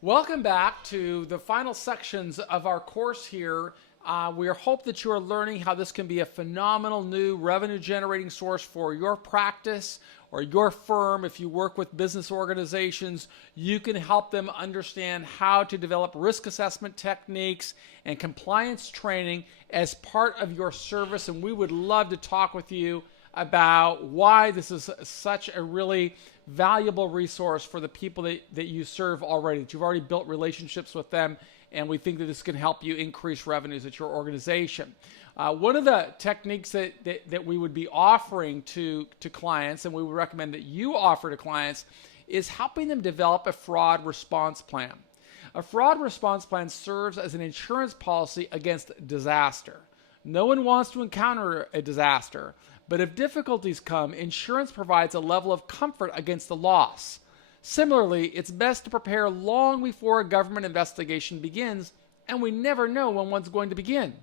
Welcome back to the final sections of our course here. We hope that you are learning how this can be a phenomenal new revenue generating source for your practice or your firm. If you work with business organizations, you can help them understand how to develop risk assessment techniques and compliance training as part of your service. And we would love to talk with you about why this is such a really valuable resource for the people that you serve already, that you've already built relationships with them, and we think that this can help you increase revenues at your organization. One of the techniques that we would be offering to clients, and we would recommend that you offer to clients, is helping them develop a fraud response plan. A fraud response plan serves as an insurance policy against disaster. No one wants to encounter a disaster, but if difficulties come, insurance provides a level of comfort against the loss. Similarly, it's best to prepare long before a government investigation begins, and we never know when one's going to begin.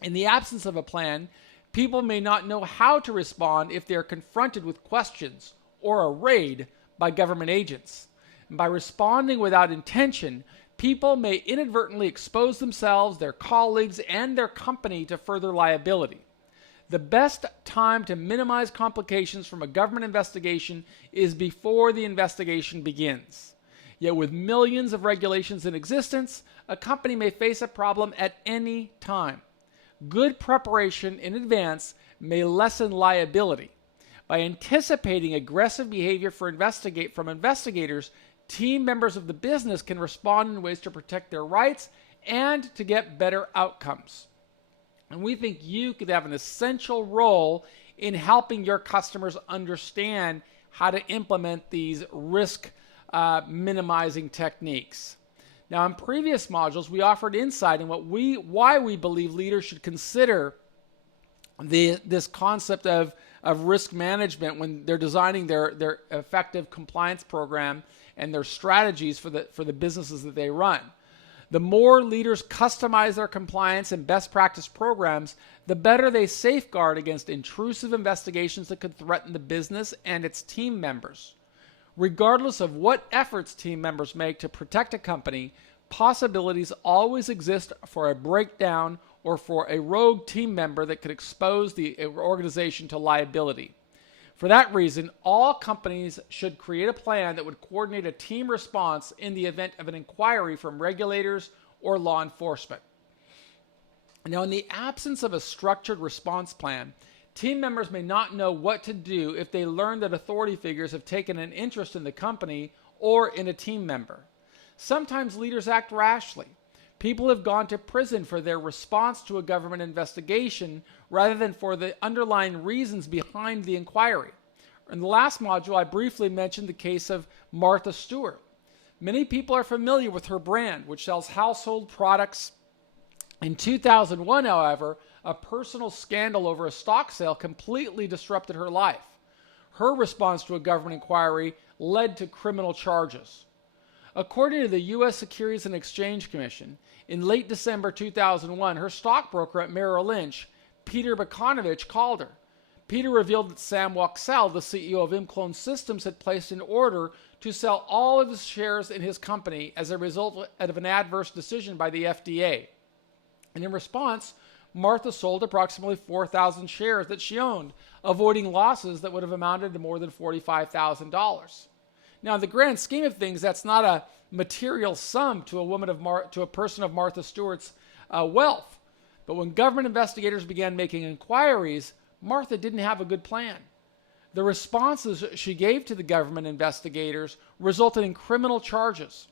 In the absence of a plan, people may not know how to respond if they are confronted with questions or a raid by government agents. And by responding without intention, people may inadvertently expose themselves, their colleagues, and their company to further liability. The best time to minimize complications from a government investigation is before the investigation begins. Yet with millions of regulations in existence, a company may face a problem at any time. Good preparation in advance may lessen liability. By anticipating aggressive behavior from investigators, team members of the business can respond in ways to protect their rights and to get better outcomes. And we think you could have an essential role in helping your customers understand how to implement these risk minimizing techniques. Now, in previous modules, we offered insight in why we believe leaders should consider this concept of risk management when they're designing their effective compliance program and their strategies for the businesses that they run. The more leaders customize their compliance and best practice programs, the better they safeguard against intrusive investigations that could threaten the business and its team members. Regardless of what efforts team members make to protect a company, possibilities always exist for a breakdown or for a rogue team member that could expose the organization to liability. For that reason, all companies should create a plan that would coordinate a team response in the event of an inquiry from regulators or law enforcement. Now, in the absence of a structured response plan, team members may not know what to do if they learn that authority figures have taken an interest in the company or in a team member. Sometimes leaders act rashly. People have gone to prison for their response to a government investigation rather than for the underlying reasons behind the inquiry. In the last module, I briefly mentioned the case of Martha Stewart. Many people are familiar with her brand, which sells household products. In 2001, however, a personal scandal over a stock sale completely disrupted her life. Her response to a government inquiry led to criminal charges. According to the U.S. Securities and Exchange Commission, in late December 2001, her stockbroker at Merrill Lynch, Peter Bakanovich, called her. Peter revealed that Sam Waksal, the CEO of Imclone Systems, had placed an order to sell all of his shares in his company as a result of an adverse decision by the FDA. And in response, Martha sold approximately 4,000 shares that she owned, avoiding losses that would have amounted to more than $45,000. Now, in the grand scheme of things, that's not a material sum to a person of Martha Stewart's wealth. But when government investigators began making inquiries, Martha didn't have a good plan. The responses she gave to the government investigators resulted in criminal charges.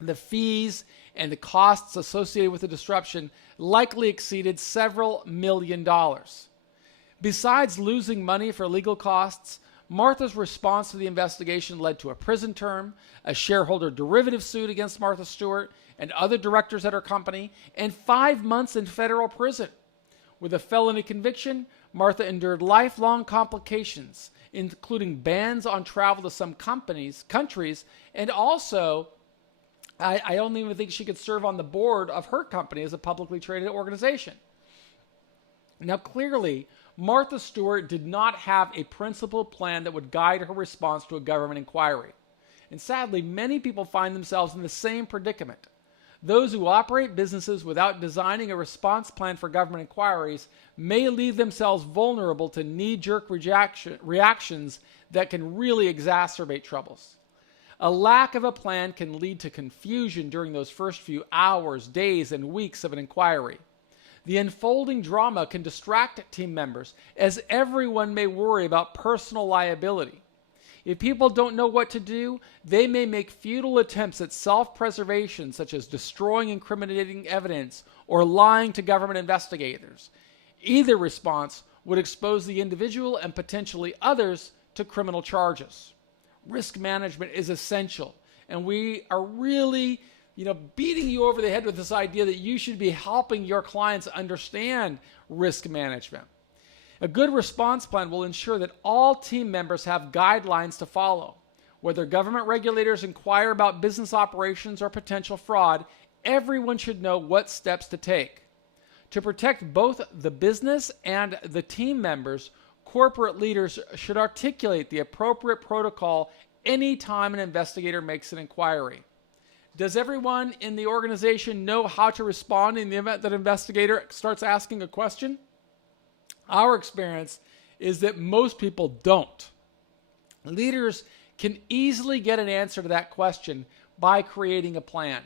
The fees and the costs associated with the disruption likely exceeded several $million. Besides losing money for legal costs, Martha's response to the investigation led to a prison term, a shareholder derivative suit against Martha Stewart and other directors at her company, and 5 months in federal prison. With a felony conviction, Martha endured lifelong complications, including bans on travel to some countries, and also, I don't even think she could serve on the board of her company as a publicly traded organization. Now, clearly, Martha Stewart did not have a principled plan that would guide her response to a government inquiry. And sadly, many people find themselves in the same predicament. Those who operate businesses without designing a response plan for government inquiries may leave themselves vulnerable to knee-jerk reactions that can really exacerbate troubles. A lack of a plan can lead to confusion during those first few hours, days, and weeks of an inquiry. The unfolding drama can distract team members, as everyone may worry about personal liability. If people don't know what to do, they may make futile attempts at self-preservation, such as destroying incriminating evidence or lying to government investigators. Either response would expose the individual and potentially others to criminal charges. Risk management is essential, and we are really, beating you over the head with this idea that you should be helping your clients understand risk management. A good response plan will ensure that all team members have guidelines to follow. Whether government regulators inquire about business operations or potential fraud, everyone should know what steps to take. To protect both the business and the team members, corporate leaders should articulate the appropriate protocol anytime an investigator makes an inquiry. Does everyone in the organization know how to respond in the event that an investigator starts asking a question? Our experience is that most people don't. Leaders can easily get an answer to that question by creating a plan.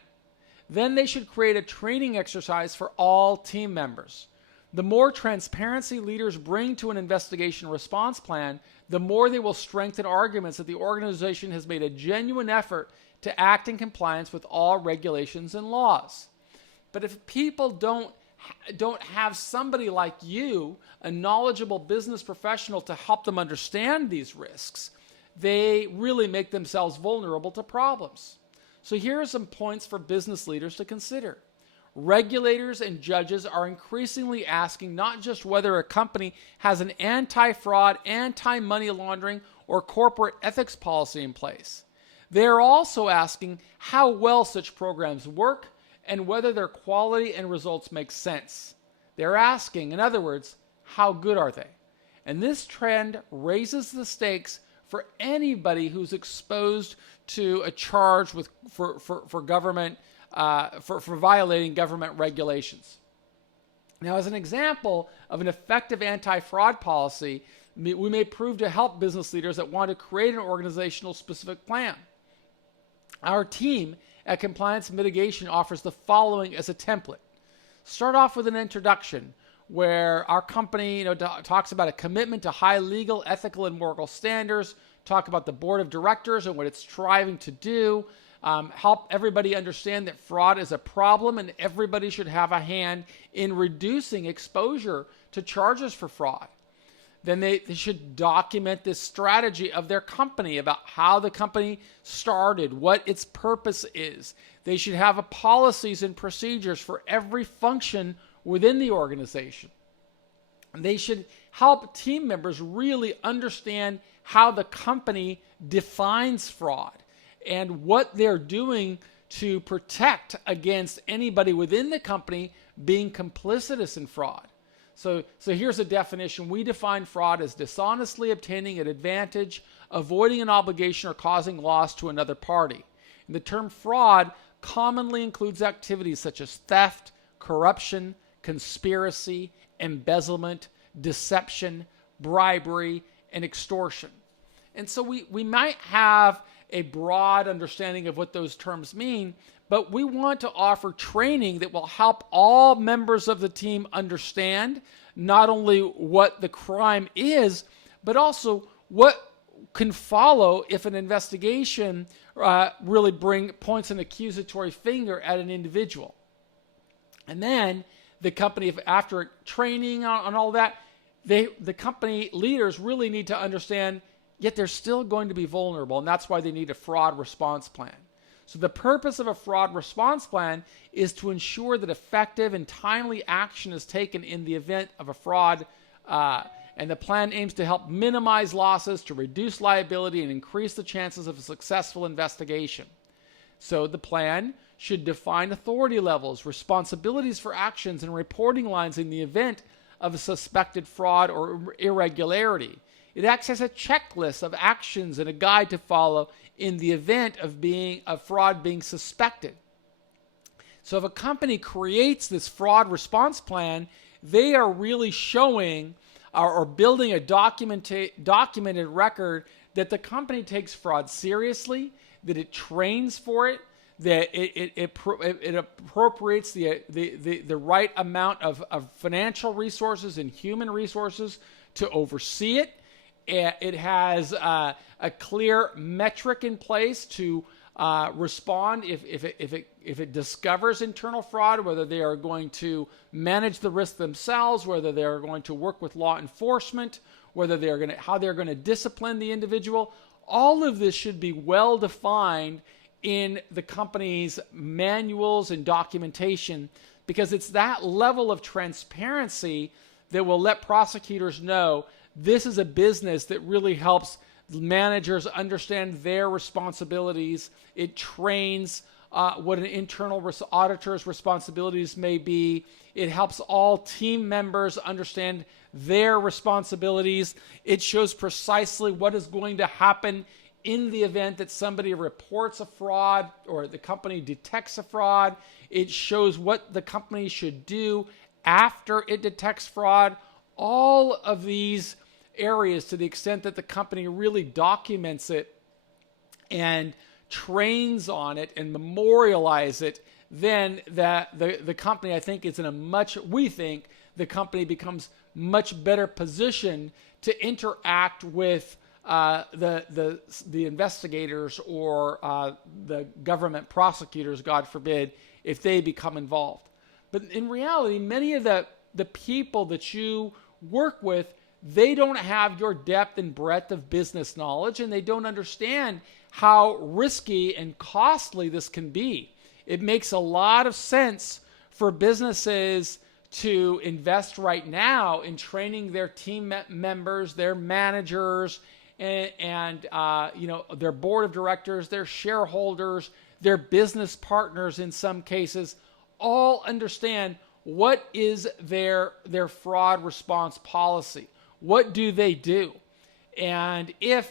Then they should create a training exercise for all team members. The more transparency leaders bring to an investigation response plan, the more they will strengthen arguments that the organization has made a genuine effort to act in compliance with all regulations and laws. But if people don't have somebody like you, a knowledgeable business professional, to help them understand these risks, they really make themselves vulnerable to problems. So here are some points for business leaders to consider. Regulators and judges are increasingly asking not just whether a company has an anti-fraud, anti-money laundering, or corporate ethics policy in place. They are also asking how well such programs work and whether their quality and results make sense. They're asking, in other words, how good are they? And this trend raises the stakes for anybody who's exposed to a charge for government for violating government regulations. Now, as an example of an effective anti-fraud policy, we may prove to help business leaders that want to create an organizational specific plan. Our team at Compliance Mitigation offers the following as a template. Start off with an introduction where our company talks about a commitment to high legal, ethical, and moral standards, talk about the board of directors and what it's striving to do, help everybody understand that fraud is a problem and everybody should have a hand in reducing exposure to charges for fraud. Then they should document this strategy of their company about how the company started, what its purpose is. They should have policies and procedures for every function within the organization. They should help team members really understand how the company defines fraud and what they're doing to protect against anybody within the company being complicitous in fraud. So here's a definition. We define fraud as dishonestly obtaining an advantage, avoiding an obligation, or causing loss to another party. And the term fraud commonly includes activities such as theft, corruption, conspiracy, embezzlement, deception, bribery, and extortion. And so we might have a broad understanding of what those terms mean, but we want to offer training that will help all members of the team understand not only what the crime is, but also what can follow if an investigation really points an accusatory finger at an individual. And then the company, after training on all that, the company leaders really need to understand, yet they're still going to be vulnerable, and that's why they need a fraud response plan. So the purpose of a fraud response plan is to ensure that effective and timely action is taken in the event of a fraud, and the plan aims to help minimize losses, to reduce liability, and increase the chances of a successful investigation. So the plan should define authority levels, responsibilities for actions, and reporting lines in the event of a suspected fraud or irregularity. It acts as a checklist of actions and a guide to follow in the event of fraud being suspected. So if a company creates this fraud response plan, they are really showing or building a documented record that the company takes fraud seriously, that it trains for it, that it appropriates the right amount of financial resources and human resources to oversee it. It has a clear metric in place to respond if it discovers internal fraud, whether they are going to manage the risk themselves, whether they are going to work with law enforcement, how they're going to discipline the individual. All of this should be well defined in the company's manuals and documentation, because it's that level of transparency that will let prosecutors know this is a business that really helps managers understand their responsibilities. It trains what an internal auditor's responsibilities may be. It helps all team members understand their responsibilities. It shows precisely what is going to happen in the event that somebody reports a fraud or the company detects a fraud. It shows what the company should do after it detects fraud. All of these areas, to the extent that the company really documents it and trains on it and memorialize it, then the company, I think, the company becomes much better positioned to interact with the investigators or the government prosecutors, God forbid, if they become involved. But in reality, many of the people that you work with, they don't have your depth and breadth of business knowledge, and they don't understand how risky and costly this can be. It makes a lot of sense for businesses to invest right now in training their team members, their managers, and their board of directors, their shareholders, their business partners in some cases, all understand what is their fraud response policy. What do they do? And if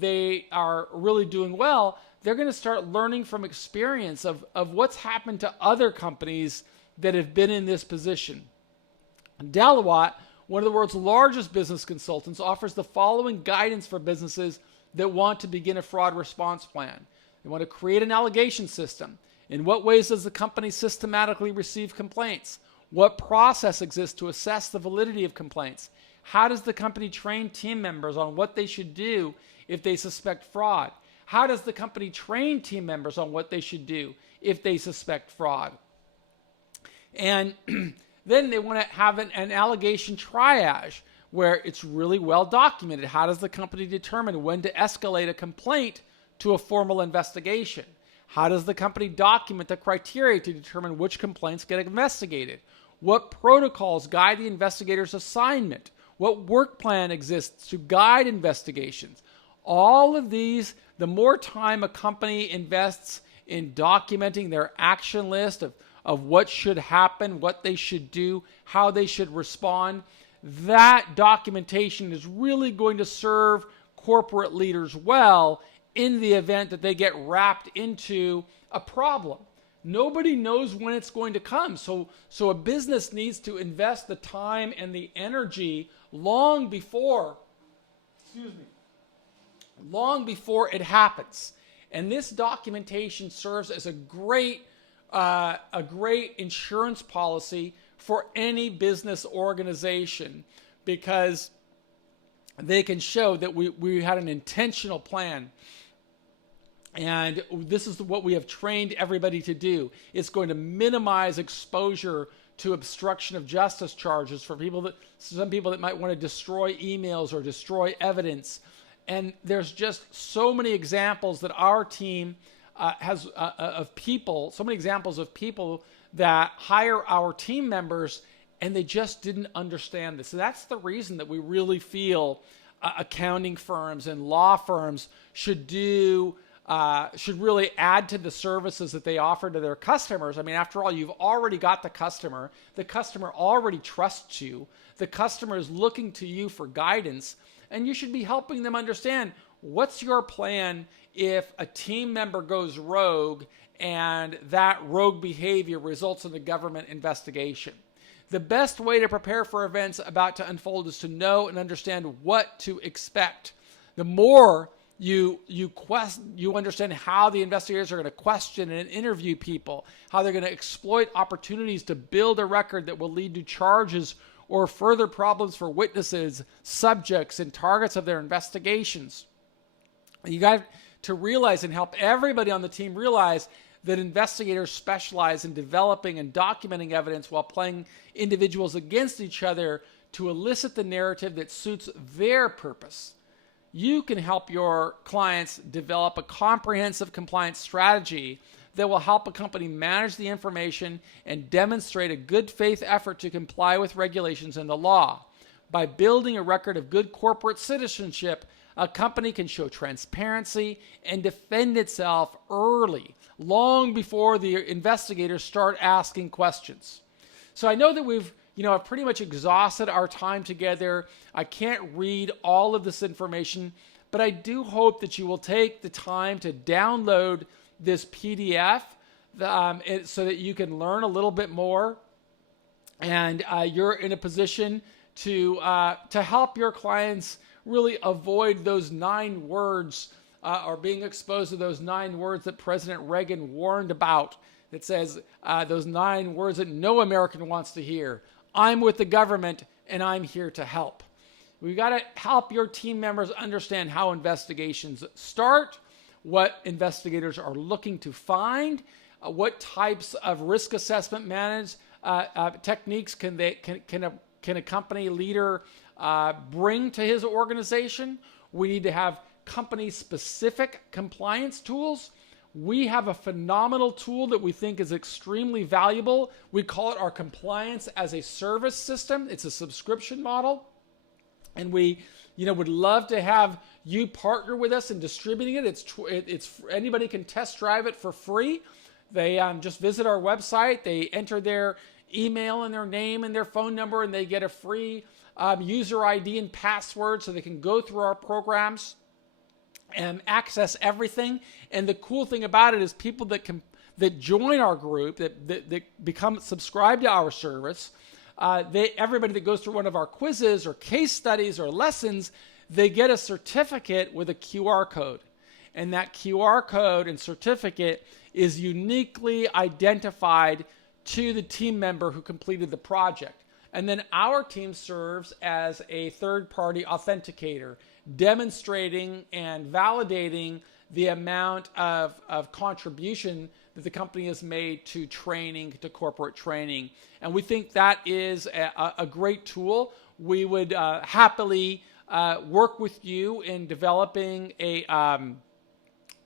they are really doing well, they're going to start learning from experience of what's happened to other companies that have been in this position. Deloitte, one of the world's largest business consultants, offers the following guidance for businesses that want to begin a fraud response plan. They want to create an allegation system. In what ways does the company systematically receive complaints? What process exists to assess the validity of complaints? How does the company train team members on what they should do if they suspect fraud? How does the company train team members on what they should do if they suspect fraud? And then they want to have an allegation triage where it's really well documented. How does the company determine when to escalate a complaint to a formal investigation? How does the company document the criteria to determine which complaints get investigated? What protocols guide the investigator's assignment? What work plan exists to guide investigations? All of these, the more time a company invests in documenting their action list of what should happen, what they should do, how they should respond, that documentation is really going to serve corporate leaders well in the event that they get wrapped into a problem. Nobody knows when it's going to come. So a business needs to invest the time and the energy long before it happens. And this documentation serves as a great insurance policy for any business organization, because they can show that we had an intentional plan. And this is what we have trained everybody to do. It's going to minimize exposure to obstruction of justice charges for some people that might want to destroy emails or destroy evidence. And there's just so many examples that our team has of people, so many examples of people that hire our team members and they just didn't understand this. So that's the reason that we really feel accounting firms and law firms should really add to the services that they offer to their customers. I mean, after all, you've already got the customer already trusts you, the customer is looking to you for guidance. And you should be helping them understand, what's your plan if a team member goes rogue and that rogue behavior results in a government investigation. The best way to prepare for events about to unfold is to know and understand what to expect. The more you understand how the investigators are going to question and interview people, how they're going to exploit opportunities to build a record that will lead to charges or further problems for witnesses, subjects, and targets of their investigations. You got to realize and help everybody on the team realize that investigators specialize in developing and documenting evidence while playing individuals against each other to elicit the narrative that suits their purpose. You can help your clients develop a comprehensive compliance strategy that will help a company manage the information and demonstrate a good faith effort to comply with regulations and the law. By building a record of good corporate citizenship, a company can show transparency and defend itself early, long before the investigators start asking questions. So I know that I've pretty much exhausted our time together. I can't read all of this information, but I do hope that you will take the time to download this PDF so that you can learn a little bit more, and you're in a position to help your clients really avoid those 9 words or being exposed to those 9 words that President Reagan warned about. That says those 9 words that no American wants to hear. I'm with the government and I'm here to help. We've got to help your team members understand how investigations start, what investigators are looking to find, what types of risk assessment techniques can a company leader bring to his organization. We need to have company-specific compliance tools. We have a phenomenal tool that we think is extremely valuable. We call it our Compliance as a Service system. It's a subscription model. And we would love to have you partner with us in distributing it. It's anybody can test drive it for free. They just visit our website. They enter their email and their name and their phone number, and they get a free user ID and password so they can go through our programs and access everything. And the cool thing about it is people that join our group, that become subscribed to our service, everybody that goes through one of our quizzes or case studies or lessons, they get a certificate with a QR code. And that QR code and certificate is uniquely identified to the team member who completed the project. And then our team serves as a third-party authenticator, demonstrating and validating the amount of contribution that the company has made to training, to corporate training. And we think that is a great tool. We would happily work with you in developing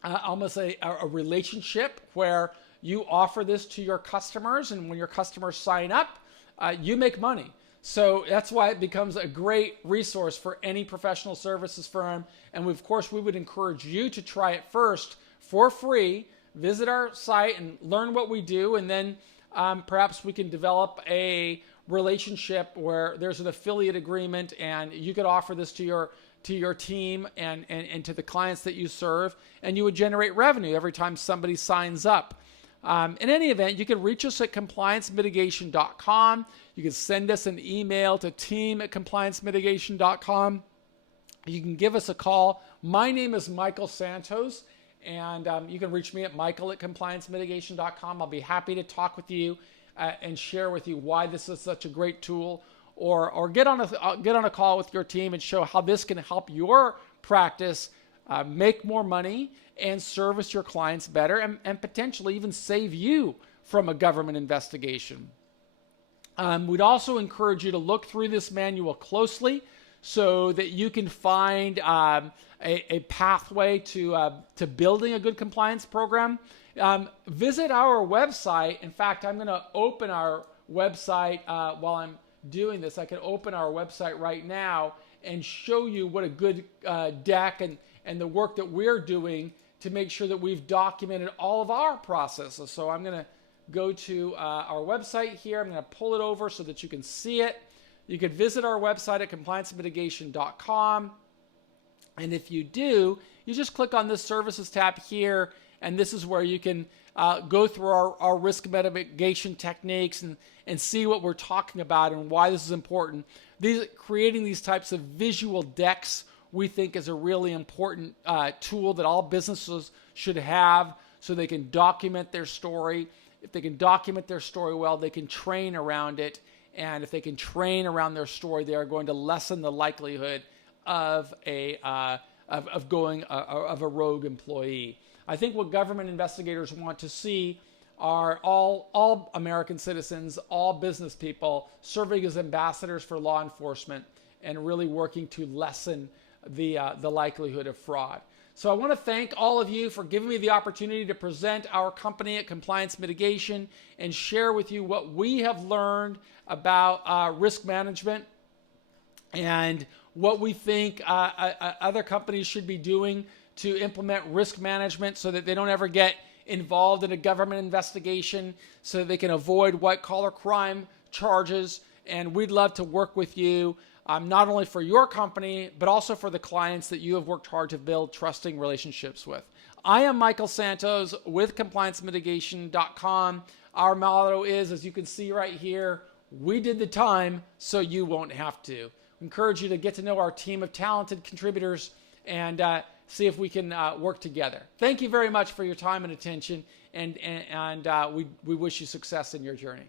almost a relationship where you offer this to your customers, and when your customers sign up, you make money. So that's why it becomes a great resource for any professional services firm. And of course, we would encourage you to try it first for free. Visit our site and learn what we do, and then perhaps we can develop a relationship where there's an affiliate agreement, and you could offer this to your team and to the clients that you serve, and you would generate revenue every time somebody signs up. In any event, you can reach us at compliancemitigation.com. You can send us an email to team@compliancemitigation.com. You can give us a call. My name is Michael Santos, and you can reach me at michael@compliancemitigation.com. I'll be happy to talk with you and share with you why this is such a great tool, or get on a call with your team and show how this can help your practice make more money and service your clients better, and potentially even save you from a government investigation. We'd also encourage you to look through this manual closely so that you can find a pathway to building a good compliance program. Visit our website. In fact, I'm going to open our website while I'm doing this. I can open our website right now and show you what a good deck and the work that we're doing to make sure that we've documented all of our processes. So I'm going to go to our website here. I'm going to pull it over so that you can see it. You could visit our website at compliancemitigation.com. And if you do, you just click on this services tab here, and this is where you can go through our risk mitigation techniques and see what we're talking about and why this is important. Creating these types of visual decks we think is a really important tool that all businesses should have so they can document their story. If they can document their story well, they can train around it. And if they can train around their story, they are going to lessen the likelihood of a rogue employee. I think what government investigators want to see are all American citizens, all business people serving as ambassadors for law enforcement and really working to lessen the likelihood of fraud. So I want to thank all of you for giving me the opportunity to present our company at Compliance Mitigation and share with you what we have learned about risk management and what we think other companies should be doing to implement risk management so that they don't ever get involved in a government investigation, so that they can avoid white-collar crime charges. And we'd love to work with you, not only for your company, but also for the clients that you have worked hard to build trusting relationships with. I am Michael Santos with ComplianceMitigation.com. Our motto is, as you can see right here, we did the time so you won't have to. We encourage you to get to know our team of talented contributors and see if we can work together. Thank you very much for your time and attention, and we wish you success in your journey.